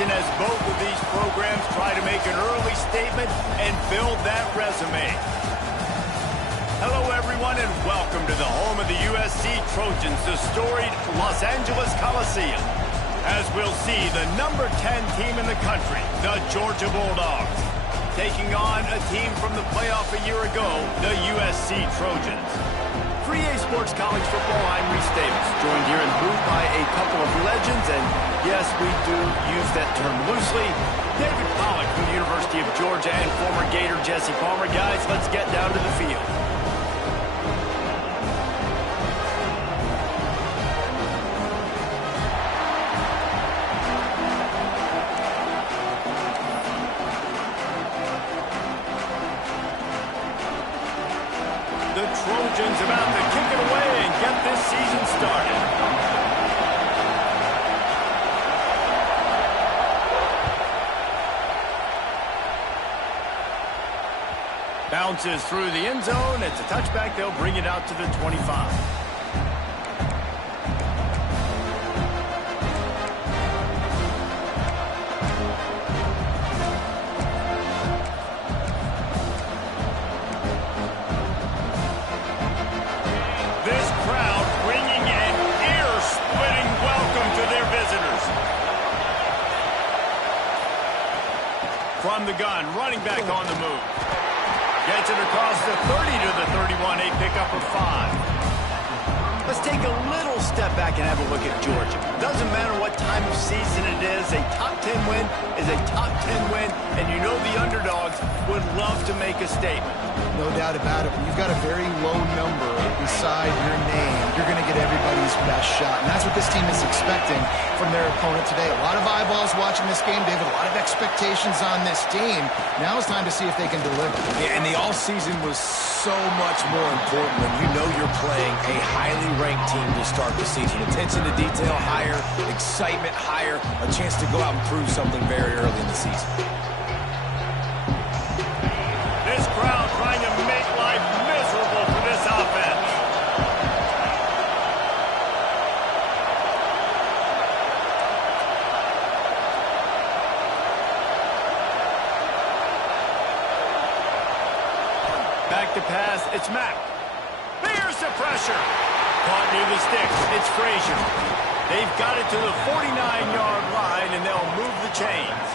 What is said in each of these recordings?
season as both of these programs try to make an early statement and build that resume. Hello, everyone, and welcome to the home of the USC Trojans, the storied Los Angeles Coliseum. As we'll see, the number 10 team in the country, the Georgia Bulldogs, taking on a team from the playoff a year ago, the USC Trojans. For EA Sports College Football, I'm Reese Davis, joined here in the booth by a couple of legends, and yes, we do use that term loosely. David Pollack from the University of Georgia and former Gator Jesse Palmer. Guys, let's get down to the field. The Trojans about to kick it away and get this season started. Bounces through the end zone. It's a touchback. They'll bring it out to the 25. From the gun, running back on the move. Gets it across the 30 to the 31, a pickup of 5. Let's take a little step back and have a look at Georgia. Doesn't matter what time of season it is, a top 10 win is a top 10 win, and you know the underdogs would love to make a statement. No doubt about it. When you've got a very low number beside your name, you're going to get everybody's best shot. And that's what this team is expecting from their opponent today. A lot of eyeballs watching this game, David. A lot of expectations on this team. Now it's time to see if they can deliver. Yeah, and the all-season was so much more important when you know you're playing a highly ranked team to start the season. Attention to detail higher, excitement higher, a chance to go out and prove something very early in the season. This crowd trying to make life miserable for this offense. Back to pass, it's Mack. There's the pressure. Caught near the sticks, it's Frazier. They've got it to the 49-yard line, and they'll move the chains.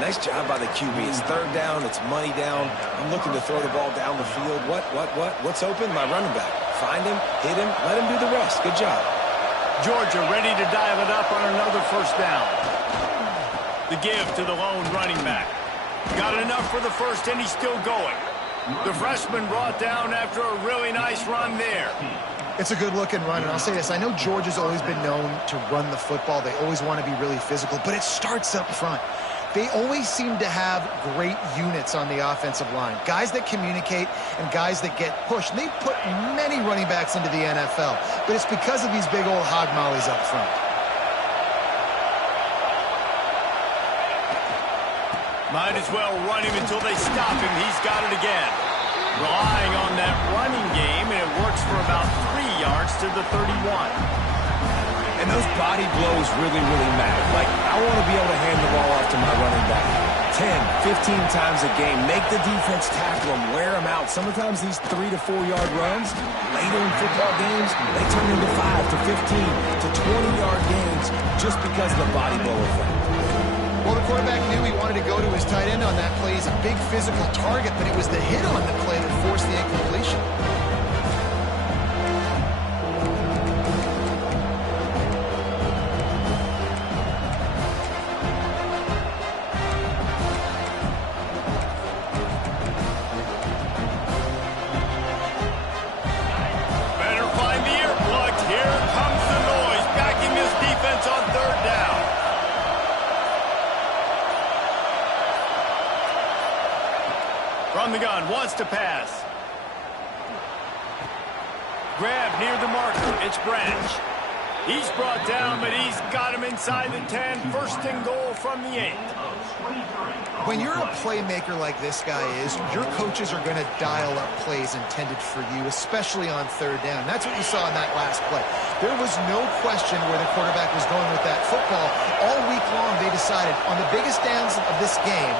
Nice job by the QB. It's third down. It's money down. I'm looking to throw the ball down the field. What's open? My running back. Find him, hit him, let him do the rest. Good job. Georgia ready to dial it up on another first down. The give to the lone running back. Got enough for the first, and he's still going. The freshman brought down after a really nice run there. It's a good-looking run, and I'll say this. I know Georgia's always been known to run the football. They always want to be really physical, but it starts up front. They always seem to have great units on the offensive line. Guys that communicate and guys that get pushed. And they've put many running backs into the NFL, but it's because of these big old hog mollies up front. Might as well run him until they stop him. He's got it again. Relying on that running game, and it works for about 3 yards to the 31. And those body blows really matter. Like, I want to be able to hand the ball off to my running back 10, 15 times a game. Make the defense tackle them, wear them out. Sometimes these 3 to 4 yard runs, later in football games, they turn into 5 to 15 to 20-yard gains just because of the body blow effect. Well, the quarterback knew he wanted to go to his tight end on that play. He's a big physical target, but it was the hit on the play that forced the incompletion. From the gun, wants to pass. Grab near the marker, it's Branch. He's brought down, but he's got him inside the 10. First and goal from the 8. When you're a playmaker like this guy is, your coaches are going to dial up plays intended for you, especially on third down. That's what you saw in that last play. There was no question where the quarterback was going with that football. All week long, they decided on the biggest downs of this game,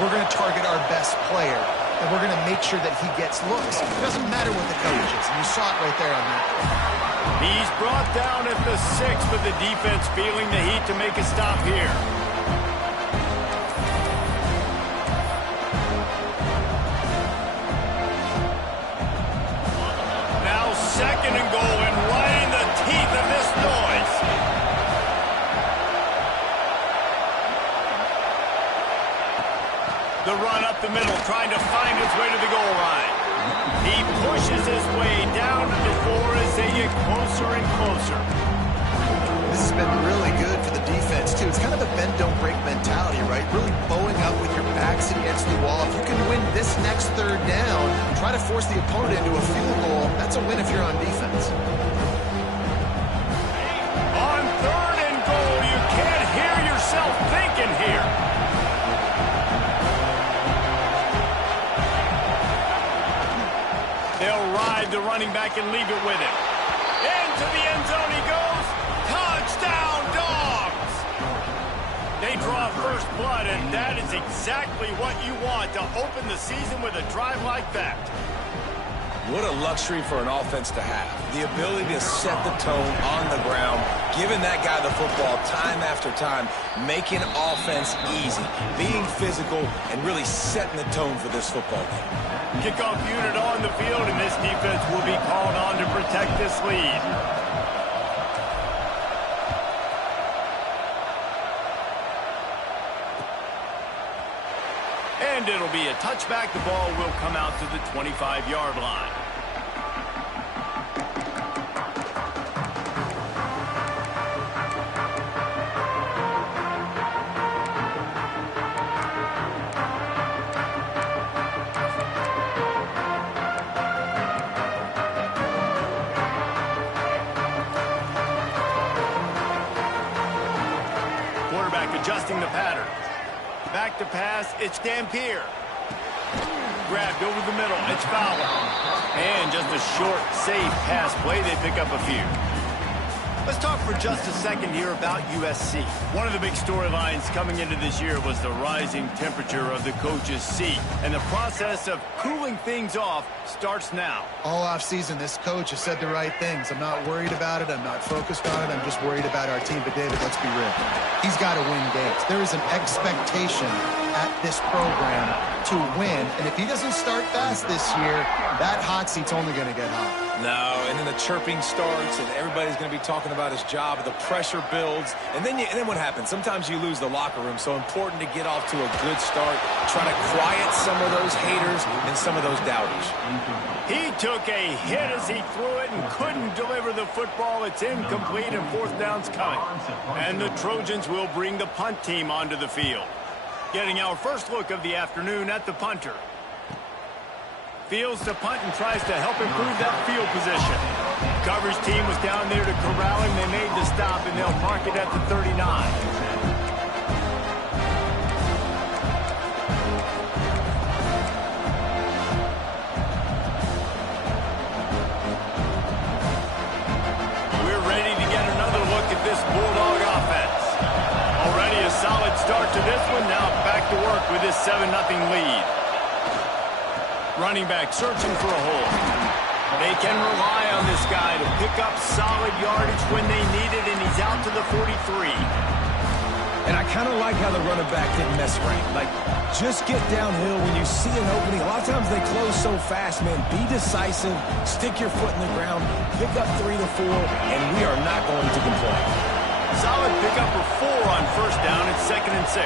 we're going to target our best player, and we're going to make sure that he gets looks. It doesn't matter what the coach is, and you saw it right there on that play. He's brought down at the 6, but the defense feeling the heat to make a stop here. Second and goal, and right in the teeth of this noise. The run up the middle, trying to find his way to the goal line. He pushes his way down to the 4 as they get closer and closer. This has been really good for the defense, too. It's kind of a bend-don't-break mentality, right? Really bowing up with your backs against the wall. If you can win this next third down, try to force the opponent into a field goal, that's a win if you're on defense. On third and goal, you can't hear yourself thinking here. They'll ride the running back and leave it with him. Into the end zone he goes. Touchdown, Dogs! They draw first blood, and that is exactly what you want to open the season with a drive like that. What a luxury for an offense to have. The ability to set the tone on the ground, giving that guy the football time after time, making offense easy, being physical, and really setting the tone for this football game. Kickoff unit on the field, and this defense will be called on to protect this lead. And it'll be a touchback. The ball will come out to the 25-yard line. Quarterback adjusting the pattern. Back to pass, it's Dampier. Grabbed over the middle, it's Fowler. And just a short, safe pass play, they pick up a few. Let's talk for just a second here about USC. One of the big storylines coming into this year was the rising temperature of the coach's seat. And the process of cooling things off starts now. All offseason, this coach has said the right things. I'm not worried about it. I'm not focused on it. I'm just worried about our team. But, David, let's be real. He's got to win games. There is an expectation at this program to win. And if he doesn't start fast this year, that hot seat's only going to get hot. No, and then the chirping starts, and everybody's going to be talking about his job. The pressure builds, and then what happens? Sometimes you lose the locker room. So important to get off to a good start, try to quiet some of those haters and some of those doubters. He took a hit as he threw it and couldn't deliver the football. It's incomplete, and fourth down's coming. And the Trojans will bring the punt team onto the field. Getting our first look of the afternoon at the punter. Fields to punt and tries to help improve that field position. Coverage team was down there to corral him. They made the stop, and they'll mark it at the 39. We're ready to get another look at this Bulldog offense. Already a solid start to this one. Now back to work with this 7-0 lead. Running back searching for a hole. They can rely on this guy to pick up solid yardage when they need it, and he's out to the 43. And I kind of like how the running back didn't mess around. Like, just get downhill when you see an opening. A lot of times they close so fast, man. Be decisive, stick your foot in the ground, pick up 3 to 4, and we are not going to complain. Solid pickup of 4 on first down. It's 2nd and 6.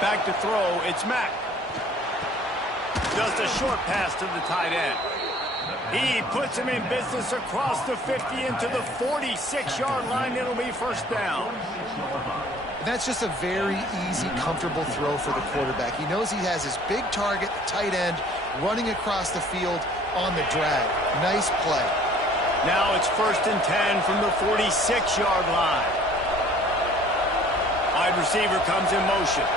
Back to throw, it's Mack. Just a short pass to the tight end. He puts him in business across the 50 into the 46-yard line. It'll be first down. That's just a very easy, comfortable throw for the quarterback. He knows he has his big target, the tight end, running across the field on the drag. Nice play. Now it's 1st and 10 from the 46-yard line. Wide receiver comes in motion.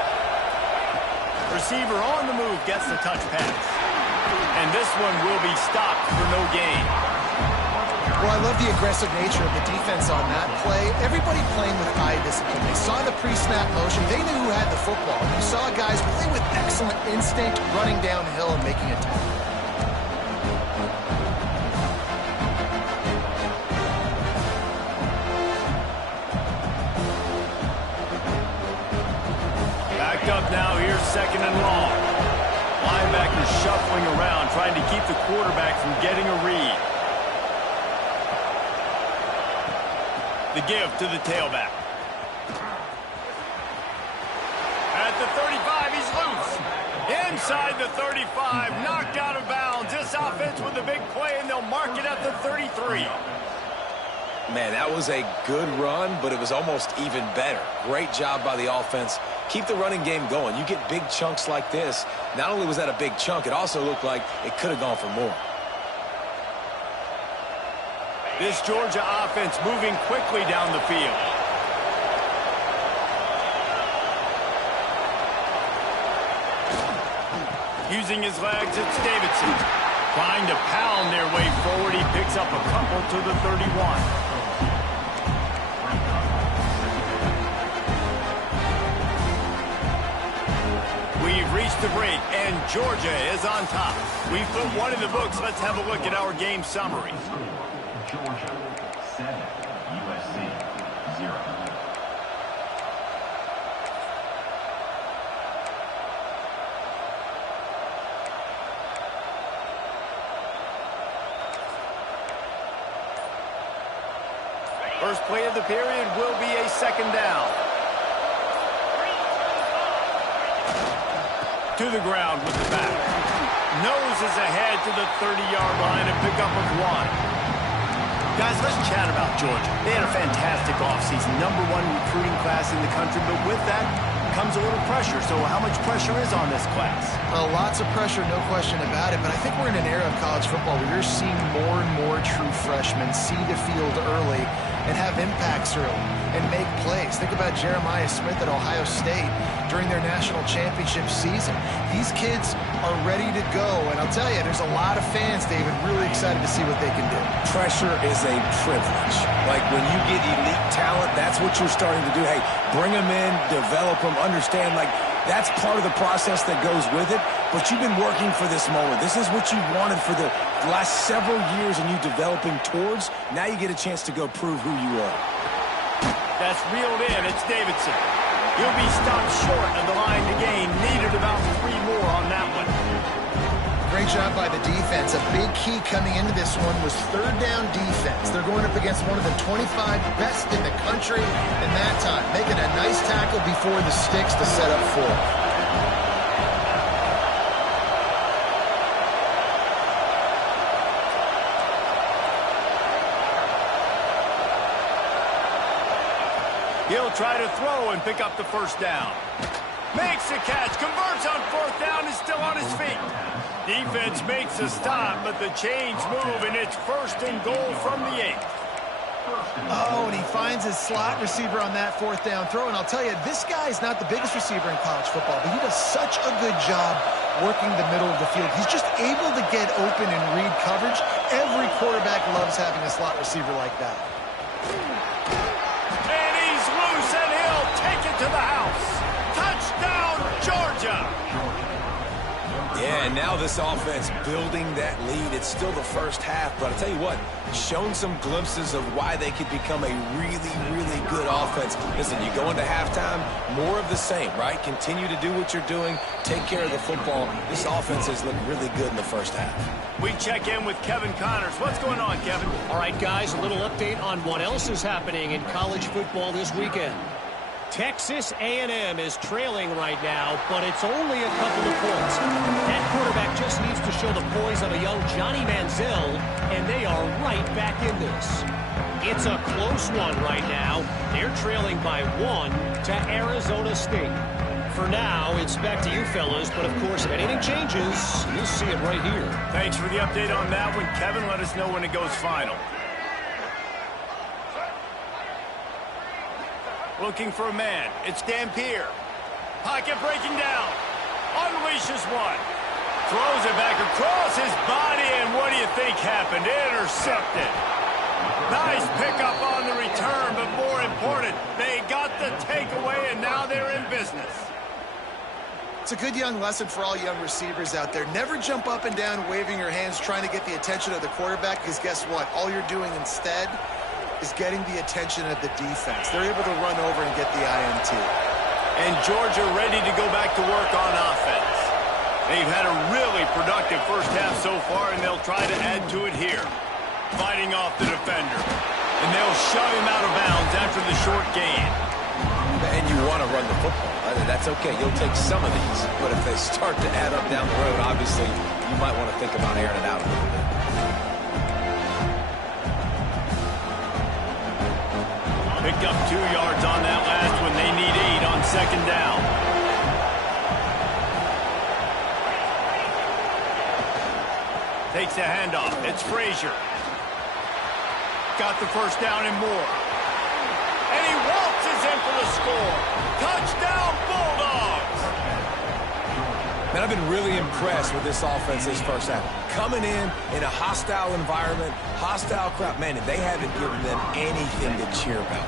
Receiver on the move gets the touch pass. And this one will be stopped for no gain. Well, I love the aggressive nature of the defense on that play. Everybody playing with eye discipline. They saw the pre-snap motion. They knew who had the football. You saw guys play with excellent instinct, running downhill and making a tackle. Backed up now, here's 2nd and long. Linebackers shuffling around, trying to keep the quarterback from getting a read. The give to the tailback. At the 35, he's loose. Inside the 35, knocked out of bounds. This offense with a big play, and they'll mark it at the 33. Man, that was a good run, but it was almost even better. Great job by the offense. Keep the running game going. You get big chunks like this. Not only was that a big chunk, it also looked like it could have gone for more. This Georgia offense moving quickly down the field. Using his legs, it's Davidson. Trying to pound their way forward. He picks up a couple to the 31. We've reached the break, and Georgia is on top. We've put one in the books. Let's have a look at our game summary. Georgia 7, USC 0. First play of the period will be a 2nd down. To the ground with the back. Noses ahead to the 30-yard line and pick up of 1. Guys, let's chat about Georgia. They had a fantastic offseason, #1 recruiting class in the country, but with that comes a little pressure. So how much pressure is on this class? Well, lots of pressure, no question about it, but I think we're in an era of college football where you're seeing more and more true freshmen see the field early and have impacts early and make plays. Think about Jeremiah Smith at Ohio State during their national championship season. These kids are ready to go, and I'll tell you, there's a lot of fans, David, really excited to see what they can do. Pressure is a privilege. Like when you get elite talent, that's what you're starting to do. Hey, bring them in, develop them, understand, like that's part of the process that goes with it. But you've been working for this moment. This is what you've wanted for the last several years and you developing towards. Now you get a chance to go prove who you are. That's reeled in. It's Davidson. He'll be stopped short of the line to gain. Needed about 3 more on that one. Great job by the defense. A big key coming into this one was 3rd down defense. They're going up against one of the 25 best in the country in that time, making a nice tackle before the sticks to set up 4. He'll try to throw and pick up the 1st down. Makes the catch, converts on 4th down, is still on his feet. Defense makes a stop, but the chains move, and it's 1st and goal from the 8. Oh, and he finds his slot receiver on that 4th down throw. And I'll tell you, this guy's not the biggest receiver in college football, but he does such a good job working the middle of the field. He's just able to get open and read coverage. Every quarterback loves having a slot receiver like that. And he's loose, and he'll take it to the house. Touchdown, Georgia! Yeah, and now this offense building that lead. It's still the first half, but I'll tell you what, shown some glimpses of why they could become a really, really good offense. Listen, you go into halftime, more of the same, right? Continue to do what you're doing, take care of the football. This offense has looked really good in the first half. We check in with Kevin Connors. What's going on, Kevin? All right, guys, a little update on what else is happening in college football this weekend. Texas A&M is trailing right now, but it's only a couple of points. That quarterback just needs to show the poise of a young Johnny Manziel, and they are right back in this. It's a close one right now. They're trailing by 1 to Arizona State. For now, it's back to you fellas, but of course, if anything changes, you'll see it right here. Thanks for the update on that one, Kevin. Let us know when it goes final. Looking for a man. It's Dampier. Pocket breaking down. Unleashes one. Throws it back across his body, and what do you think happened? Intercepted. Nice pickup on the return, but more important, they got the takeaway, and now they're in business. It's a good young lesson for all young receivers out there. Never jump up and down waving your hands trying to get the attention of the quarterback, because guess what? All you're doing instead is getting the attention of the defense. They're able to run over and get the INT. And Georgia ready to go back to work on offense. They've had a really productive first half so far, and they'll try to add to it here. Fighting off the defender. And they'll shove him out of bounds after the short gain. And you want to run the football. That's okay. You'll take some of these. But if they start to add up down the road, obviously, you might want to think about airing it out a little bit. Picked up 2 yards on that last one. They need 8 on second down. Takes the handoff. It's Frazier. Got the first down and more. And he waltzes in for the score. Touchdown, Bulldogs! Man, I've been really impressed with this offense this first half. Coming in a hostile environment, hostile crowd. Man, they haven't given them anything to cheer about.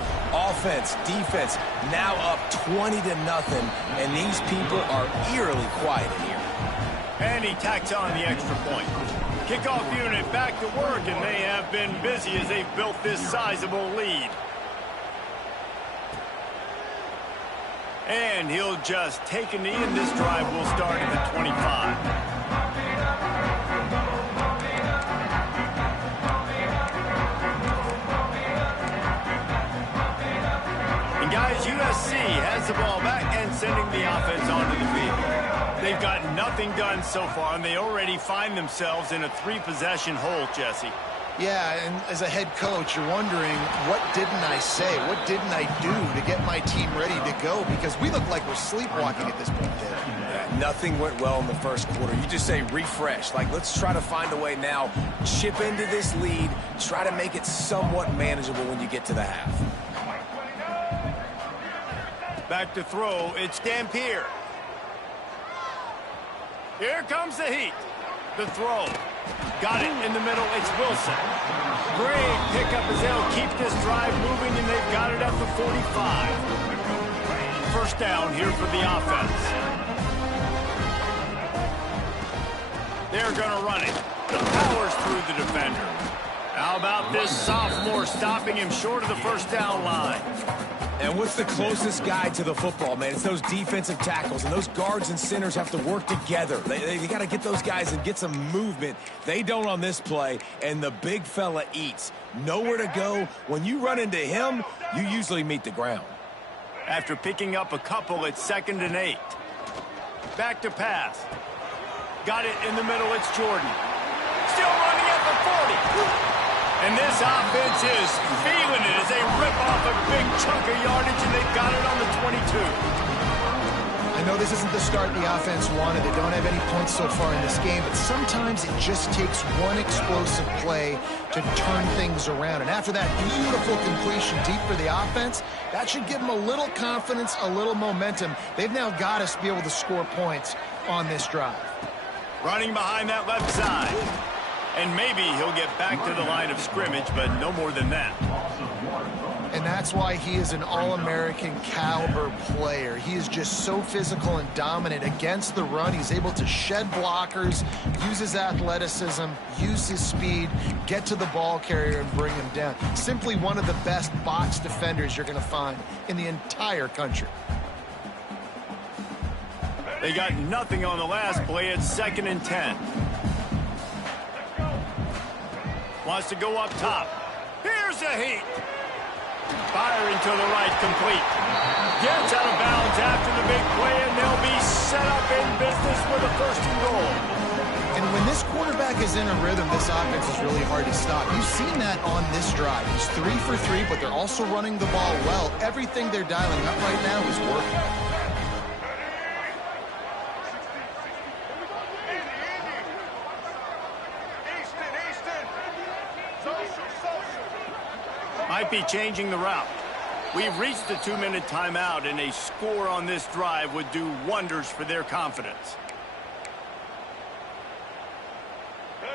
Offense, defense, now up 20-0, and these people are eerily quiet in here. And he tacks on the extra point. Kickoff unit back to work, and they have been busy as they've built this sizable lead. And he'll just take a knee, and this drive will start at the 25. And guys, USC has the ball back and sending the offense onto the field. They've got nothing done so far, and they already find themselves in a 3-possession hole, Jesse. Yeah, and as a head coach, you're wondering, what didn't I say? What didn't I do to get my team ready to go? Because we look like we're sleepwalking at this point, Dave. Yeah, nothing went well in the first quarter. You just say refresh. Like, let's try to find a way now, chip into this lead, try to make it somewhat manageable when you get to the half. Back to throw, it's Dampier. Here comes the heat. The throw. Got it in the middle. It's Wilson. Great pickup as they'll keep this drive moving, and they've got it at the 45. First down here for the offense. They're going to run it. The powers through the defender. How about this sophomore stopping him short of the first down line? And what's the closest guy to the football, man? It's those defensive tackles, and those guards and centers have to work together. They got to get those guys and get some movement. They don't on this play, and the big fella eats. Nowhere to go. When you run into him, you usually meet the ground. After picking up a couple, it's 2nd and 8. Back to pass. Got it in the middle, it's Jordan. Still running at the 40. And this offense is feeling it as they rip off a big chunk of yardage, and they've got it on the 22. I know this isn't the start the offense wanted. They don't have any points so far in this game, but sometimes it just takes one explosive play to turn things around. And after that beautiful completion deep for the offense, that should give them a little confidence, a little momentum. They've now got us to be able to score points on this drive. Running behind that left side. And maybe he'll get back to the line of scrimmage, but no more than that. And that's why he is an All-American caliber player. He is just so physical and dominant against the run. He's able to shed blockers, use his athleticism, use his speed, get to the ball carrier and bring him down. Simply one of the best box defenders you're going to find in the entire country. They got nothing on the last play. It's 2nd and 10. Wants to go up top. Here's the heat. Firing to the right, complete. Gets out of bounds after the big play, and they'll be set up in business with a 1st and goal. And when this quarterback is in a rhythm, this offense is really hard to stop. You've seen that on this drive. He's 3 for 3, but they're also running the ball well. Everything they're dialing up right now is working. Might be changing the route. We've reached the 2-minute timeout, and a score on this drive would do wonders for their confidence.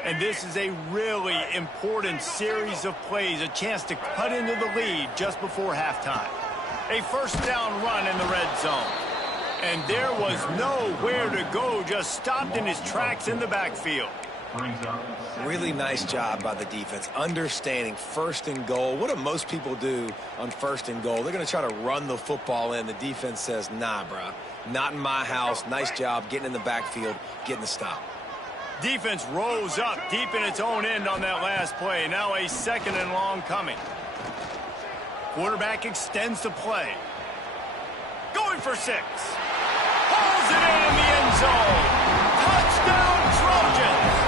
And this is a really important series of plays, a chance to cut into the lead just before halftime. A first down run in the red zone. And there was nowhere to go, just stopped in his tracks in the backfield. Really nice job by the defense, understanding first and goal. What do most people do on first and goal? They're going to try to run the football in. The defense says, nah, bro, not in my house. Nice job getting in the backfield, getting the stop. Defense rose up deep in its own end on that last play. Now a 2nd and long coming. Quarterback extends the play. Going for 6. Pulls it in the end zone. Touchdown, Trojans!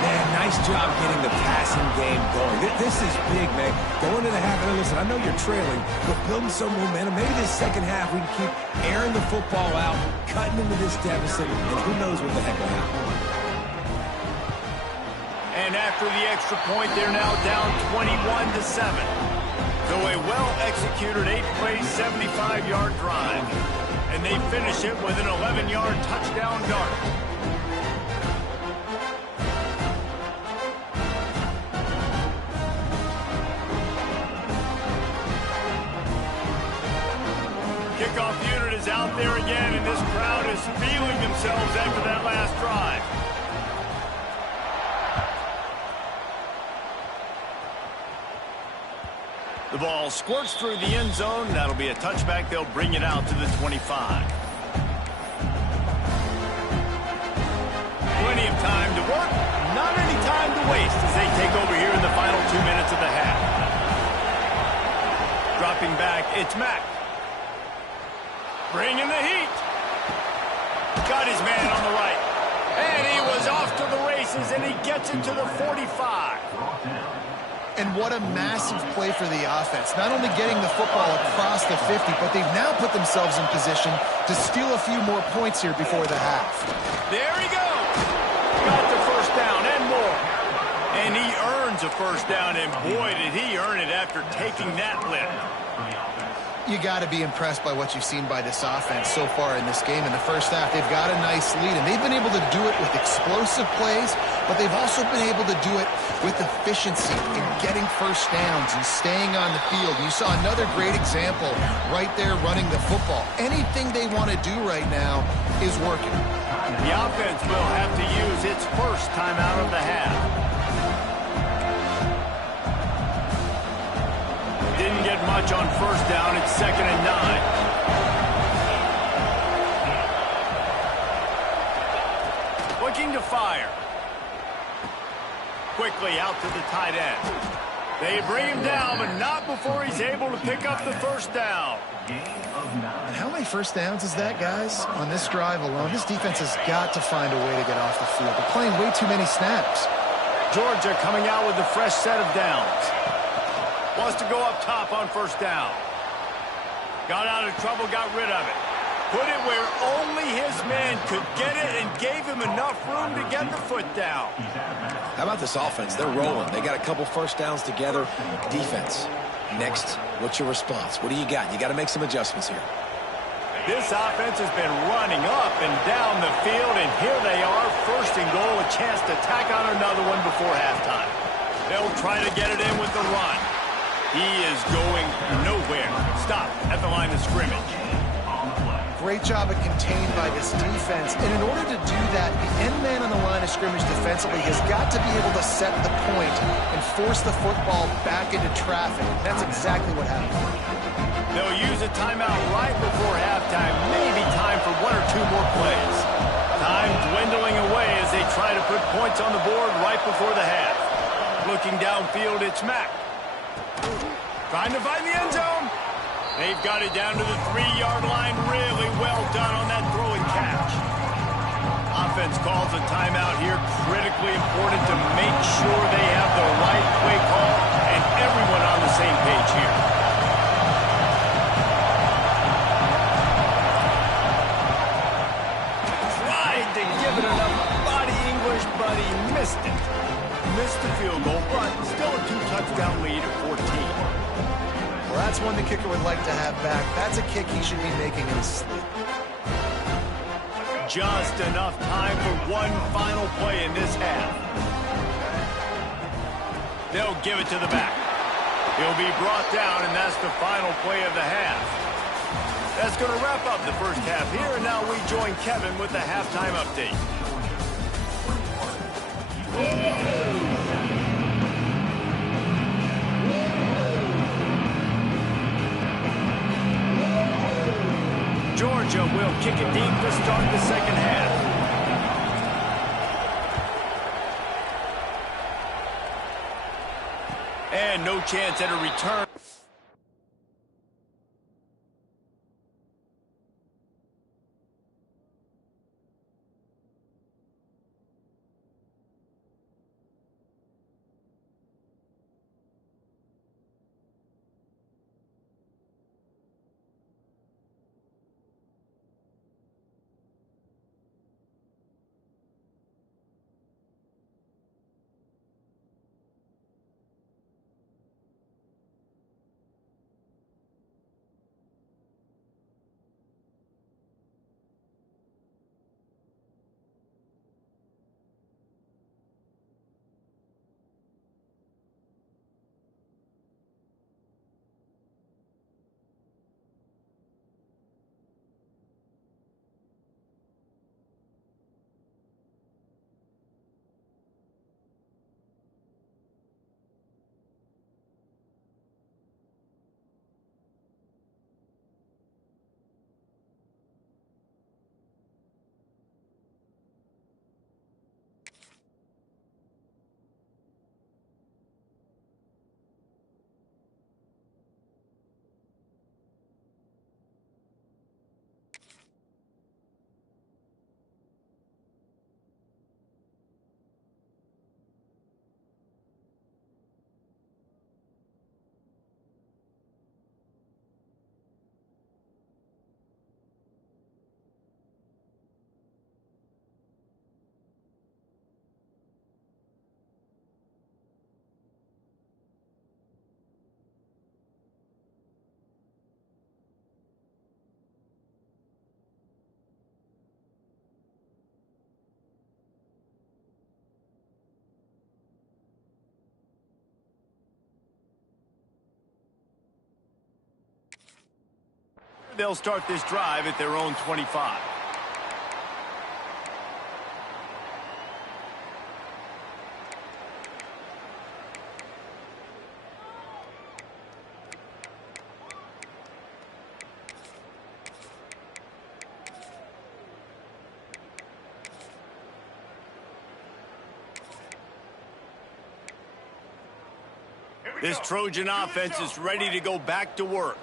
Man, nice job getting the passing game going. This is big, man. Going to the half, and listen, I know you're trailing, but building some momentum. Maybe this second half we can keep airing the football out, cutting into this deficit, and who knows what the heck will happen. And after the extra point, they're now down 21-7. So a well-executed 8-play, 75-yard drive. And they finish it with an 11-yard touchdown dart. Kickoff unit is out there again, and this crowd is feeling themselves after that last drive. The ball squirts through the end zone. That'll be a touchback. They'll bring it out to the 25. Plenty of time to work, not any time to waste as they take over here in the final 2 minutes of the half. Dropping back, it's Mack. Bringing the heat. Got his man on the right. And he was off to the races, and he gets it to the 45. And what a massive play for the offense. Not only getting the football across the 50, but they've now put themselves in position to steal a few more points here before the half. There he goes. Got the first down and more. And he earns a first down, and boy, did he earn it after taking that lift. You got to be impressed by what you've seen by this offense so far in this game. In the first half, they've got a nice lead, and they've been able to do it with explosive plays, but they've also been able to do it with efficiency in getting first downs and staying on the field. You saw another great example right there running the football. Anything they want to do right now is working. The offense will have to use its first timeout of the half. Didn't get much on first down. It's 2nd and 9. Looking to fire. Quickly out to the tight end. They bring him down, but not before he's able to pick up the first down. And how many first downs is that, guys? On this drive alone, this defense has got to find a way to get off the field. They're playing way too many snaps. Georgia coming out with a fresh set of downs. Wants to go up top on first down. Got out of trouble, got rid of it. Put it where only his man could get it and gave him enough room to get the foot down. How about this offense? They're rolling. They got a couple first downs together. Defense. Next, what's your response? What do you got? You got to make some adjustments here. This offense has been running up and down the field, and here they are, first and goal, a chance to tack on another one before halftime. They'll try to get it in with the run. He is going nowhere. Stop at the line of scrimmage. Great job of contained by this defense. And in order to do that, the end man on the line of scrimmage defensively has got to be able to set the point and force the football back into traffic. That's exactly what happened. They'll use a timeout right before halftime. Maybe time for 1 or 2 more plays. Time dwindling away as they try to put points on the board right before the half. Looking downfield, it's Mack. Trying to find the end zone. They've got it down to the 3-yard line. Really well done on that throw and catch. Offense calls a timeout here. Critically important to make sure they have the right play call and everyone on the same page here. Tried to give it enough body English, but he missed it. Missed the field goal, but still a 2-touchdown lead at 14. Well, that's one the kicker would like to have back. That's a kick he should be making in his sleep. Just enough time for one final play in this half. They'll give it to the back. He'll be brought down, and that's the final play of the half. That's going to wrap up the first half here, and now we join Kevin with the halftime update. Georgia will kick it deep to start the second half. And no chance at a return. They'll start this drive at their own 25. This Trojan offense is ready to go back to work.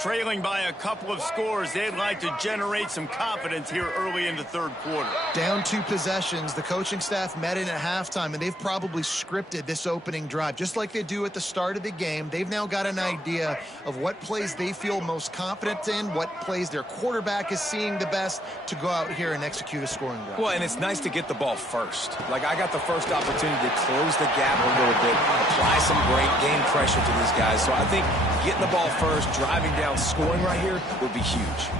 Trailing by a couple of scores, they'd like to generate some confidence here early in the third quarter. Down 2 possessions, the coaching staff met in at halftime, and they've probably scripted this opening drive. Just like they do at the start of the game, they've now got an idea of what plays they feel most confident in, what plays their quarterback is seeing the best to go out here and execute a scoring drive. Well, and it's nice to get the ball first. Like, I got the first opportunity to close the gap a little bit, apply some great game pressure to these guys. So I think getting the ball first, driving down, scoring right here would be huge.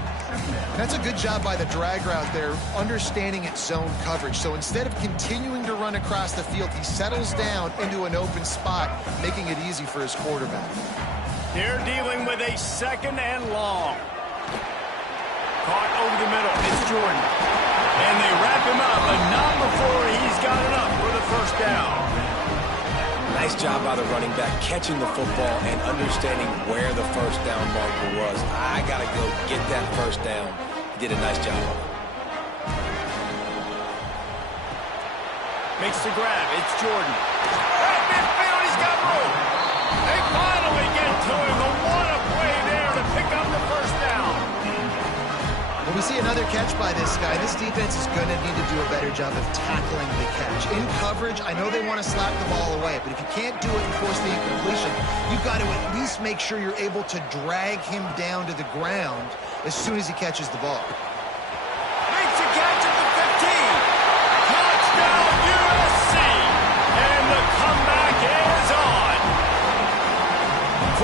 That's a good job by the drag route there, understanding its zone coverage. So instead of continuing to run across the field, he settles down into an open spot, making it easy for his quarterback. They're dealing with a second and long. Caught over the middle. It's Jordan. And they wrap him up, but not before he's got it up for the first down. Nice job by the running back, catching the football and understanding where the first down marker was. I got to go get that first down. He did a nice job. Makes the grab. It's Jordan. At midfield, he's got room. They finally get to him. But what a play there to pick up the first down. When we see another catch by this guy, this defense is going to need to do a better job of tackling the catch. In coverage, I know they want to slap the ball away, but if you can't do it and force the incompletion, you've got to at least make sure you're able to drag him down to the ground as soon as he catches the ball. Makes a catch at the 15. Touchdown USC. And the comeback is on.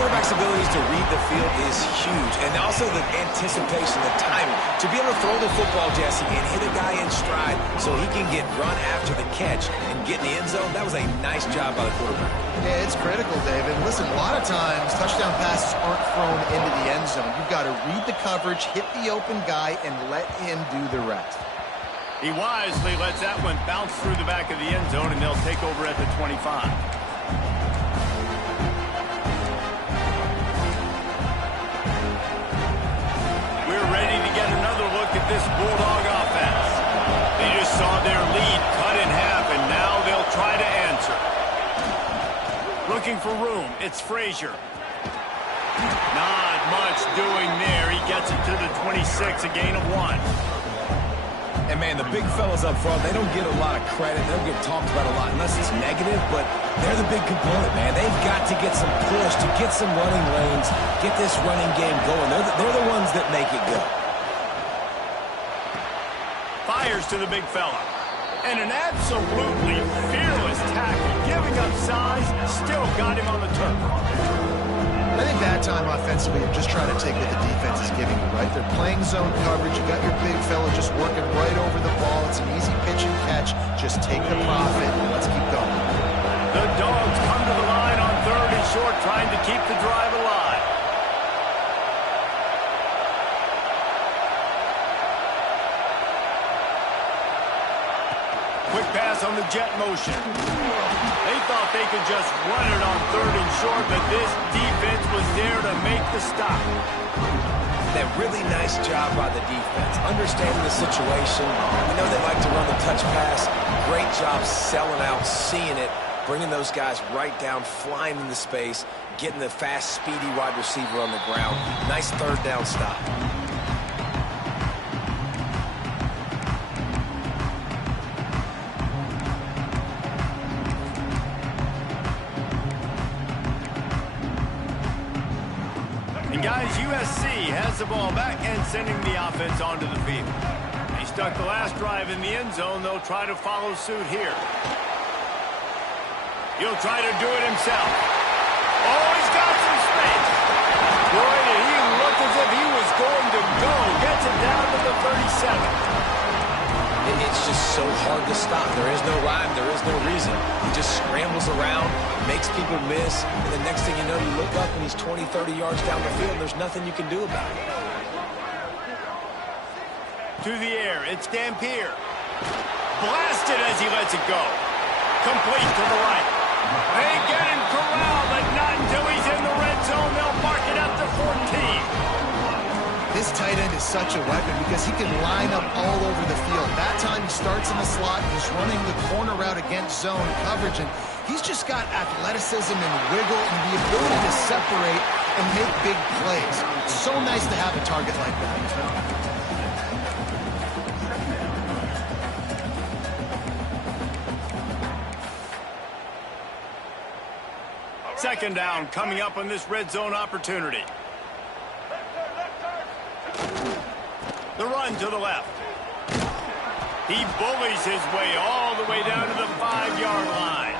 quarterback's abilities to read the field is huge, and also the anticipation, the timing. To be able to throw the football, Jesse, and hit a guy in stride so he can get run after the catch and get in the end zone, that was a nice job by the quarterback. Yeah, it's critical, David. Listen, a lot of times touchdown passes aren't thrown into the end zone. You've got to read the coverage, hit the open guy, and let him do the rest. He wisely lets that one bounce through the back of the end zone, and they'll take over at the 25. We're ready to get another look at this Bulldog offense. They just saw their lead cut in half, and now they'll try to answer. Looking for room, it's Frazier. Not much doing there. He gets it to the 26, a gain of 1. And, man, the big fellas up front, they don't get a lot of credit. They don't get talked about a lot unless it's negative, but they're the big component, man. They've got to get some push, to get some running lanes, get this running game going. They're the ones that make it go. Fires to the big fella. And an absolutely fearless tackle. Giving up size, still got him on the turf. I think that time offensively, you're just trying to take what the defense is giving you, right? They're playing zone coverage. You got your big fella just working right over the ball. It's an easy pitch and catch. Just take the profit and let's keep going. The Dogs come to the line on 3rd and short, trying to keep the drive alive. Quick pass on the jet motion. They thought they could just run it on 3rd and short, but this defense was there to make the stop. That really nice job by the defense, understanding the situation. We know they like to run the touch pass. Great job selling out, seeing it, bringing those guys right down, flying into space, getting the fast, speedy wide receiver on the ground. Nice 3rd down stop. Guys, USC has the ball back and sending the offense onto the field. He stuck the last drive in the end zone. They'll try to follow suit here. He'll try to do it himself. Oh, he's got some space. Boy, did he look as if he was going to go. Gets it down to the 37. It's just so hard to stop. There is no rhyme. There is no reason. He just scrambles around, makes people miss, and the next thing you know, you look up and he's 20, 30 yards down the field, and there's nothing you can do about it. To the air, it's Dampier. Blasted as he lets it go. Complete to the right. They get him corralled, but not until he's in the red zone. They'll mark it up to 14. This tight end is such a weapon because he can line up all over the field. That time he starts in the slot, he's running the corner route against zone coverage, and he's just got athleticism and wiggle and the ability to separate and make big plays. It's so nice to have a target like that. 2nd down coming up on this red zone opportunity. The run to the left. He bullies his way all the way down to the 5-yard line.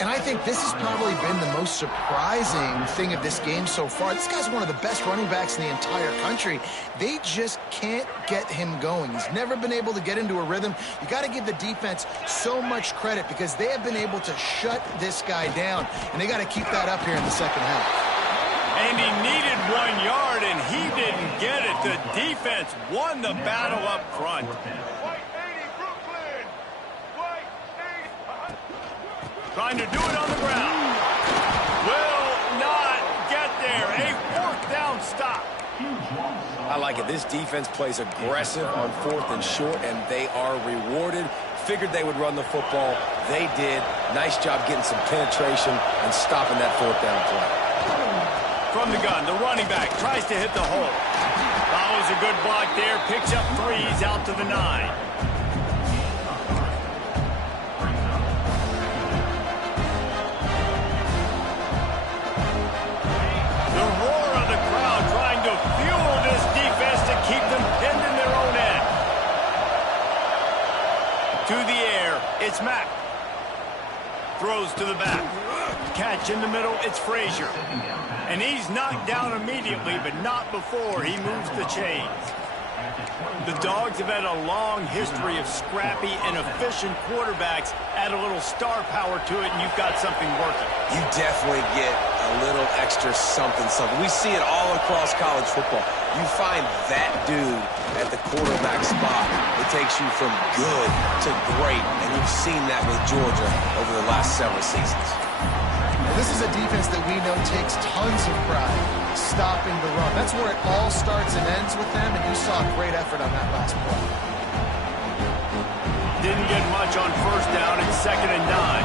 And I think this has probably been the most surprising thing of this game so far. This guy's one of the best running backs in the entire country. They just can't get him going. He's never been able to get into a rhythm. You got to give the defense so much credit because they have been able to shut this guy down. And they got to keep that up here in the 2nd half. And he needed 1 yard, and he didn't get it. The defense won the battle up front. Trying to do it on the ground. Will not get there. A 4th down stop. I like it. This defense plays aggressive on 4th and short, and they are rewarded. Figured they would run the football. They did. Nice job getting some penetration and stopping that 4th down play. From the gun, the running back tries to hit the hole. Follows a good block there, picks up 3s out to the 9. The roar of the crowd trying to fuel this defense to keep them pinned in their own end. To the air, it's Mack. Throws to the back. Catch in the middle, it's Frazier. And he's knocked down immediately, but not before he moves the chains. The Dogs have had a long history of scrappy and efficient quarterbacks. Add a little star power to it, and you've got something working. You definitely get a little extra something. We see it all across college football. You find that dude at the quarterback spot. It takes you from good to great, and you've seen that with Georgia over the last several seasons. This is a defense that we know takes tons of pride stopping the run. That's where it all starts and ends with them, and you saw a great effort on that last play. Didn't get much on first down. It's 2nd and 9.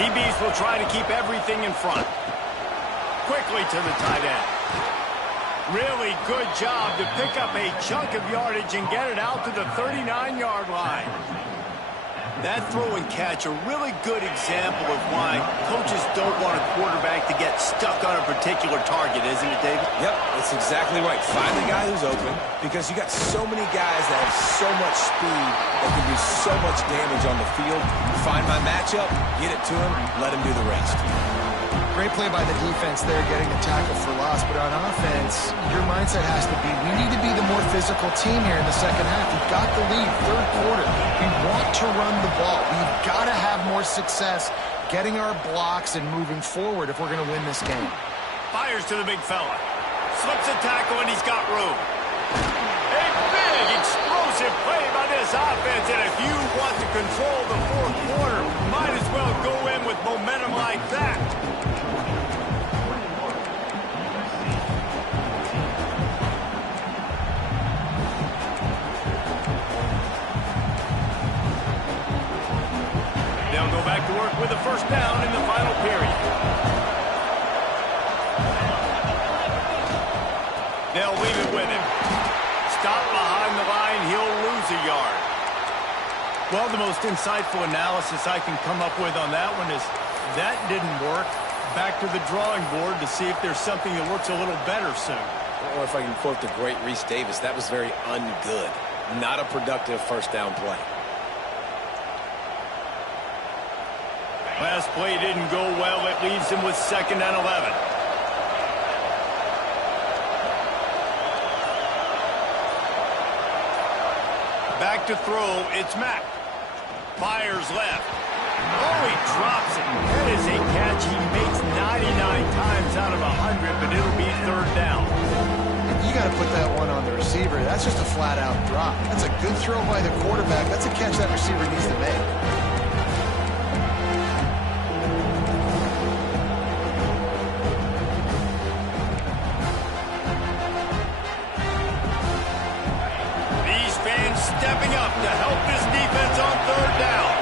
DBs will try to keep everything in front. Quickly to the tight end. Really good job to pick up a chunk of yardage and get it out to the 39-yard line. That throw and catch, a really good example of why coaches don't want a quarterback to get stuck on a particular target, isn't it, David? Yep, that's exactly right. Find the guy who's open, because you got so many guys that have so much speed that can do so much damage on the field. Find my matchup, get it to him, let him do the rest. Great play by the defense there, getting the tackle for loss. But on offense, your mindset has to be, we need to be the more physical team here in the second half. We've got the lead, third quarter. We want to run the ball. We've got to have more success getting our blocks and moving forward if we're going to win this game. Fires to the big fella. Slips a tackle, and he's got room. A big, explosive play by this offense. And if you want to control the fourth quarter, might as well go in with momentum like that. They'll go back to work with a first down in the final period. They'll leave it with him. Stop behind the line, he'll lose a yard. Well, the most insightful analysis I can come up with on that one is that didn't work. Back to the drawing board to see if there's something that works a little better soon. Or if I can quote the great Reese Davis, that was very ungood. Not a productive first down play. Last play didn't go well. It leaves him with 2nd and 11. Back to throw. It's Mack. Fires left. Oh, he drops it. That is a catch he makes 99 times out of 100, but it'll be 3rd down. You got to put that one on the receiver. That's just a flat-out drop. That's a good throw by the quarterback. That's a catch that receiver needs to make. Stepping up to help this defense on 3rd down.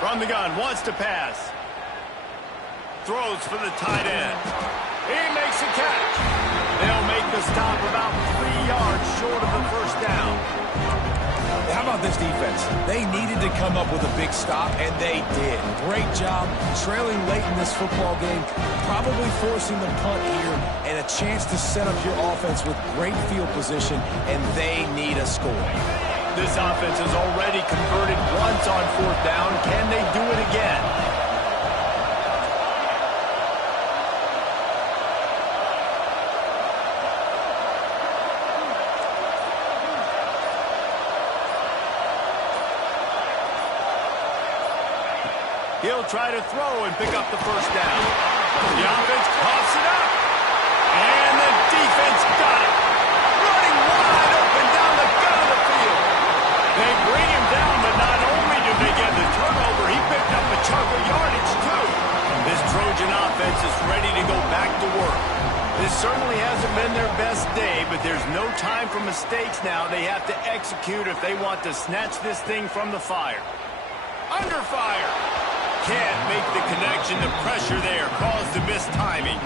From the gun, wants to pass. Throws for the tight end. He makes a catch. They'll make the stop about 3 yards short of the first down. How about this defense? They needed to come up with a big stop, and they did. Great job trailing late in this football game, probably forcing the punt here, and a chance to set up your offense with great field position, and they need a score. This offense has already converted once on 4th down. Can they do it again? He'll try to throw and pick up the first down. The offense coughs it up. And the defense got it. Running wide open down the gut of the field. They bring him down, but not only do they get the turnover, he picked up a chunk of yardage, too. This Trojan offense is ready to go back to work. This certainly hasn't been their best day, but there's no time for mistakes now. They have to execute if they want to snatch this thing from the fire. Under fire. Can't make the connection. The pressure there caused the missed timing.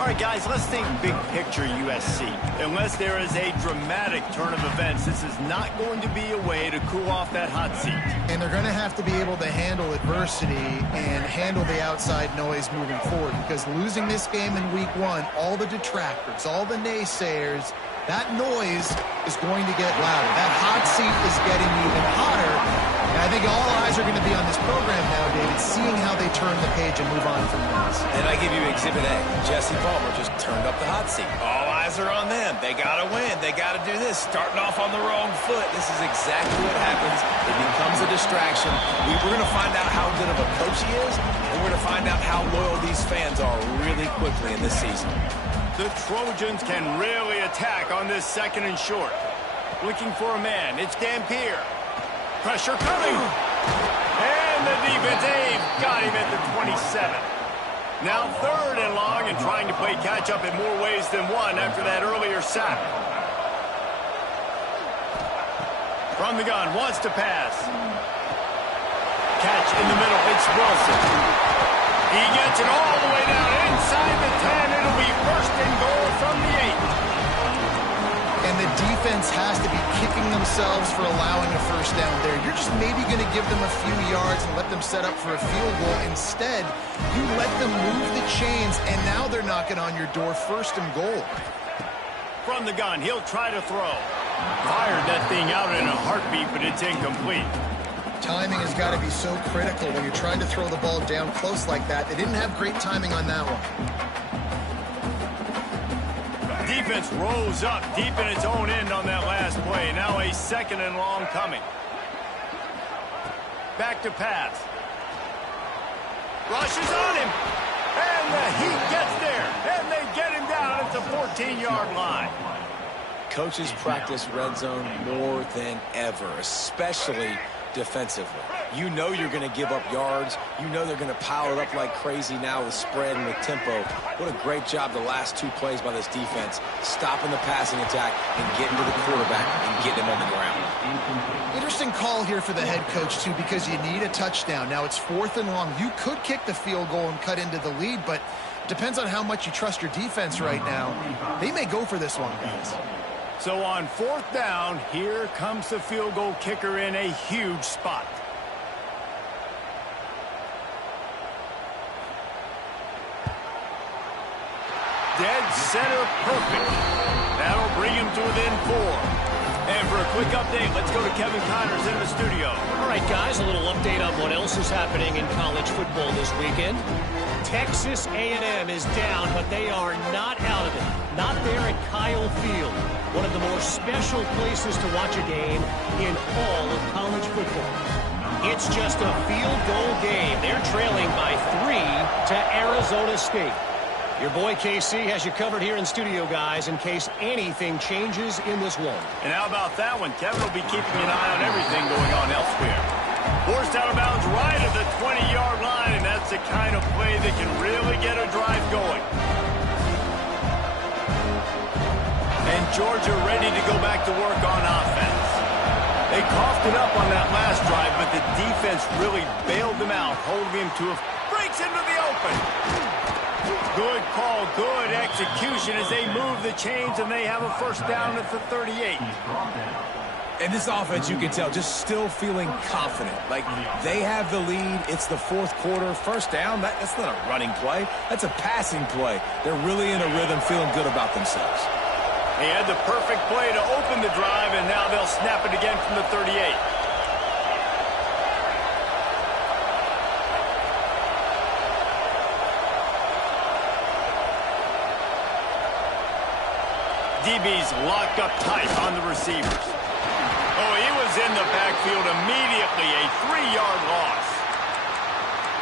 All right, guys, let's think big picture USC. Unless there is a dramatic turn of events, this is not going to be a way to cool off that hot seat. And they're going to have to be able to handle adversity and handle the outside noise moving forward, because losing this game in week 1, all the detractors, all the naysayers, that noise is going to get louder. That hot seat is getting even hotter. And I think all eyes are going to be on this program now, David, seeing how they turn the page and move on from this. And I give you Exhibit A. Jesse Palmer just turned up the hot seat. All eyes are on them. They got to win. They got to do this. Starting off on the wrong foot. This is exactly what happens. It becomes a distraction. We're going to find out how good of a coach he is, and we're going to find out how loyal these fans are really quickly in this season. The Trojans can really attack on this 2nd and short. Looking for a man. It's Dampier. Pressure coming. And the defense, Abe, got him at the 27. Now 3rd and long and trying to play catch-up in more ways than one after that earlier sack. From the gun, wants to pass. Catch in the middle, it's Wilson. He gets it all the way down inside the 10. It'll be 1st and goal from the 8. And the defense has to be kicking themselves for allowing a 1st down there. You're just maybe going to give them a few yards and let them set up for a field goal. Instead, you let them move the chains, and now they're knocking on your door 1st and goal. From the gun, he'll try to throw. Fired that thing out in a heartbeat, but it's incomplete. Timing has got to be so critical when you're trying to throw the ball down close like that. They didn't have great timing on that one. Defense rose up deep in its own end on that last play. Now a 2nd and long coming. Back to pass. Rushes on him. And the Heat gets there. And they get him down at the 14-yard line. Coaches practice red zone more than ever, especially defensively. You know you're going to give up yards. You know they're going to pile it up like crazy now with spread and with tempo. What a great job the last 2 plays by this defense, stopping the passing attack and getting to the quarterback and getting him on the ground. Interesting call here for the head coach, too, because you need a touchdown. Now it's 4th and long. You could kick the field goal and cut into the lead, but depends on how much you trust your defense right now. They may go for this one, guys. So on 4th down, here comes the field goal kicker in a huge spot. Dead center perfect. That'll bring him to within 4. And for a quick update, let's go to Kevin Connors in the studio. All right, guys, a little update on what else is happening in college football this weekend. Texas A&M is down, but they are not out of it. Not there at Kyle Field, one of the more special places to watch a game in all of college football. It's just a field goal game. They're trailing by 3 to Arizona State. Your boy KC has you covered here in studio, guys, in case anything changes in this one. And how about that one? Kevin will be keeping an eye on everything going on elsewhere. Forced out of bounds right at the 20-yard line, and that's the kind of play that can really get a drive going. And Georgia ready to go back to work on offense. They coughed it up on that last drive, but the defense really bailed them out, holding him to a... breaks into the open. Good call, good execution as they move the chains, and they have a 1st down at the 38. And this offense, you can tell, just still feeling confident. Like, they have the lead. It's the 4th quarter. 1st down, that's not a running play. That's a passing play. They're really in a rhythm, feeling good about themselves. They had the perfect play to open the drive, and now they'll snap it again from the 38. DB's locked up tight on the receivers. Oh, he was in the backfield immediately. A 3-yard loss.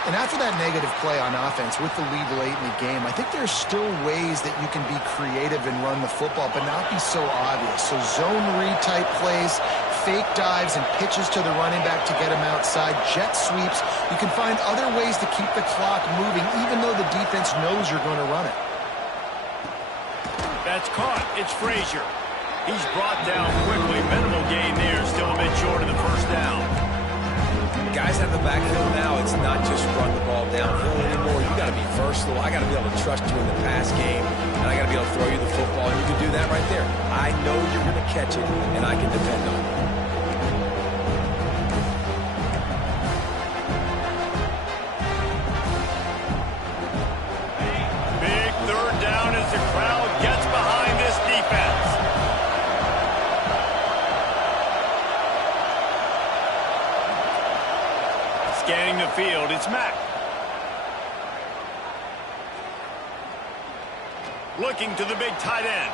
And after that negative play on offense with the lead late in the game, I think there's still ways that you can be creative and run the football, but not be so obvious. So zone read type plays, fake dives and pitches to the running back to get him outside, jet sweeps. You can find other ways to keep the clock moving, even though the defense knows you're going to run it. That's caught. It's Frazier. He's brought down quickly. Minimal gain there. Still a bit short of the 1st down. Guys have the backfield now. It's not just run the ball downhill anymore. You got to be versatile. I got to be able to trust you in the pass game, and I got to be able to throw you the football, and you can do that right there. I know you're going to catch it, and I can depend on it. Big 3rd down as the crowd gets behind this defense. It's Mack. Looking to the big tight end.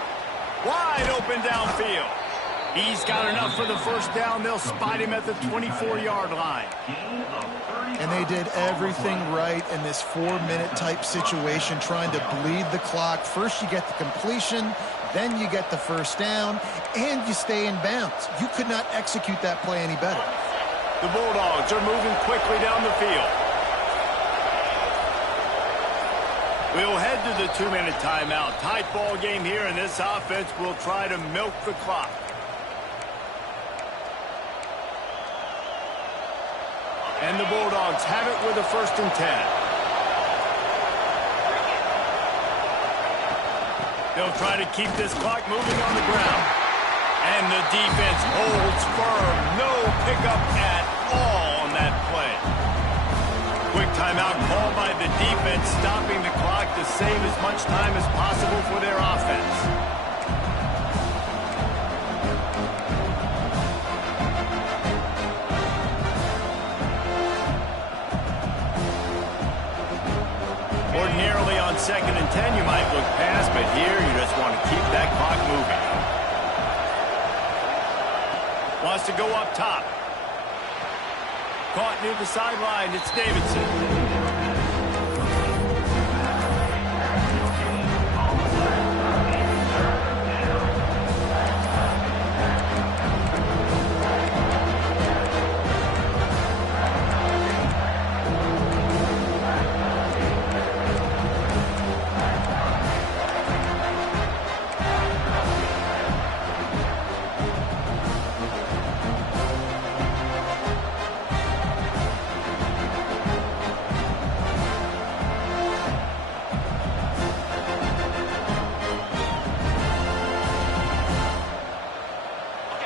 Wide open downfield. He's got enough for the first down. They'll spot him at the 24-yard line. And they did everything right in this 4-minute type situation, trying to bleed the clock. First you get the completion, then you get the first down, and you stay in bounds. You could not execute that play any better. The Bulldogs are moving quickly down the field. We'll head to the 2-minute timeout. Tight ball game here, and this offense will try to milk the clock. And the Bulldogs have it with a 1st and 10. They'll try to keep this clock moving on the ground. And the defense holds firm. No pickup at all on that play. Quick timeout called by the defense, stopping the clock to save as much time as possible for their offense. Ordinarily on 2nd and 10, you might look past, but here you just want to keep that clock moving. Wants to go up top. Caught near the sideline. It's Davidson.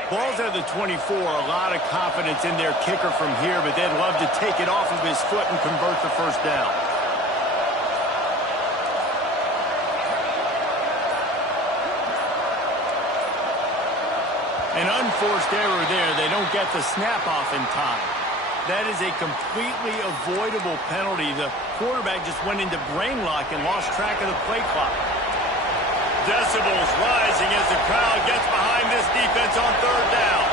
Ball's at the 24. A lot of confidence in their kicker from here, but they'd love to take it off of his foot and convert the first down. An unforced error there. They don't get the snap off in time. That is a completely avoidable penalty. The quarterback just went into brain lock and lost track of the play clock. Decibels rising as the crowd gets behind this defense on 3rd down.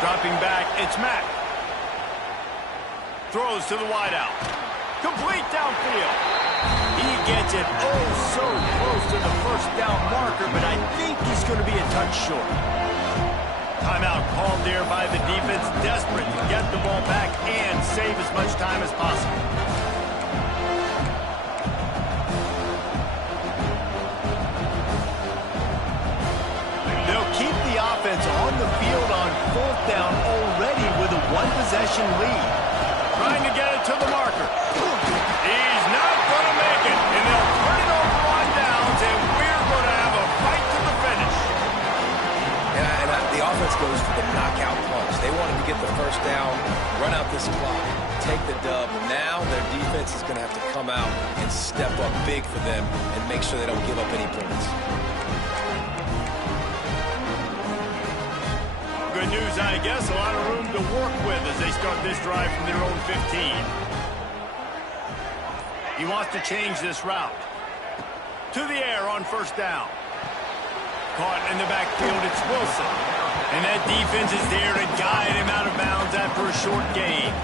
Dropping back, it's Mack. Throws to the wideout. Complete downfield. He gets it so close to the first down marker, but I think he's going to be a touch short. Timeout called there by the defense, desperate to get the ball back and save as much time as possible. Offense on the field on 4th down already with a 1-possession lead. Trying to get it to the marker. He's not going to make it, and they'll turn it over on downs, and we're going to have a fight to the finish. And the offense goes for the knockout punch. They wanted to get the first down, run out this clock, take the dub. Now their defense is going to have to come out and step up big for them and make sure they don't give up any points. Good news, I guess. A lot of room to work with as they start this drive from their own 15. He wants to change this route. To the air on 1st down. Caught in the backfield, it's Wilson. And that defense is there to guide him out of bounds after a short gain.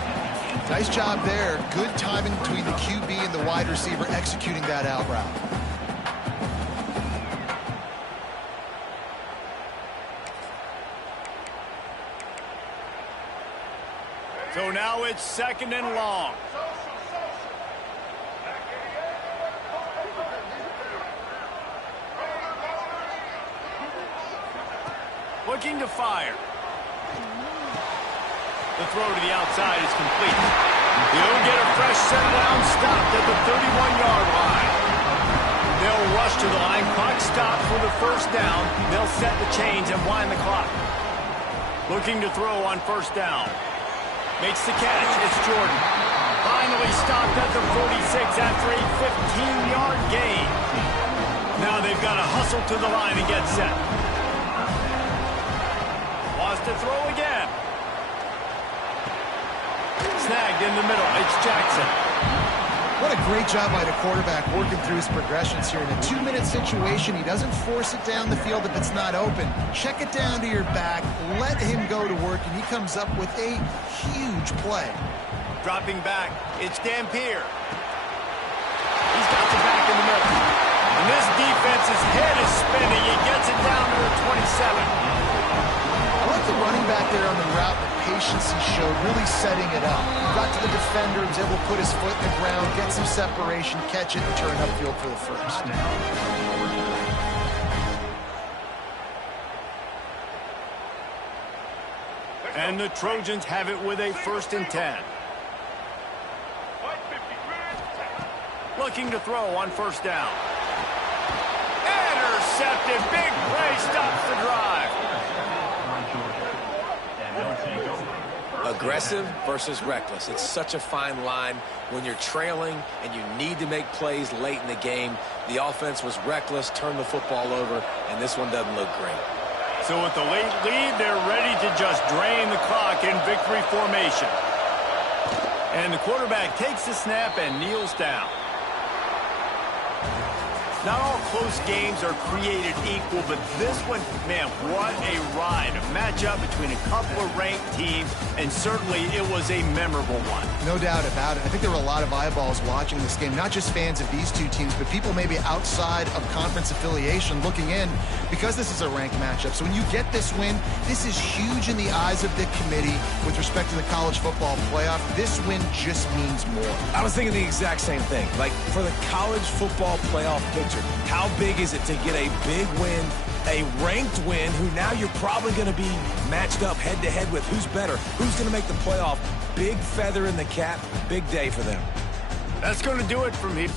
Nice job there. Good timing between the QB and the wide receiver executing that out route. So now it's 2nd and long. Looking to fire. The throw to the outside is complete. He'll get a fresh set down, stopped at the 31-yard line. They'll rush to the line. Clock stopped for the first down. They'll set the chains and wind the clock. Looking to throw on 1st down. Makes the catch. It's Jordan. Finally stopped at the 46 after a 15-yard gain. Now they've got to hustle to the line and get set. Wants to throw again. snagged in the middle. It's Jackson. What a great job by the quarterback working through his progressions here. In a 2-minute situation, he doesn't force it down the field if it's not open. Check it down to your back, let him go to work, and he comes up with a huge play. Dropping back, it's Dampier. He's got the back in the middle. And this defense's head is spinning. He gets it down to the 27. I like the running back there on the route, the patience he showed, really setting it up. Got to the defender, was able to put his foot in the ground, get some separation, catch it, and turn upfield for the first. And the Trojans have it with a 1st and 10. Looking to throw on 1st down. Intercepted. Big play stops the drive. Aggressive versus reckless. It's such a fine line when you're trailing and you need to make plays late in the game. The offense was reckless, turned the football over, and this one doesn't look great. So with the late lead, they're ready to just drain the clock in victory formation. And the quarterback takes the snap and kneels down. Not all close games are created equal, but this one, man, what a ride. A matchup between a couple of ranked teams, and certainly it was a memorable one. No doubt about it. I think there were a lot of eyeballs watching this game, not just fans of these two teams, but people maybe outside of conference affiliation looking in because this is a ranked matchup. So when you get this win, this is huge in the eyes of the committee with respect to the college football playoff. This win just means more. I was thinking the exact same thing. Like, for the college football playoff picture, how big is it to get a big win, a ranked win, who now you're probably going to be matched up head-to-head with who's better, who's going to make the playoff. Big feather in the cap, big day for them. That's going to do it from here.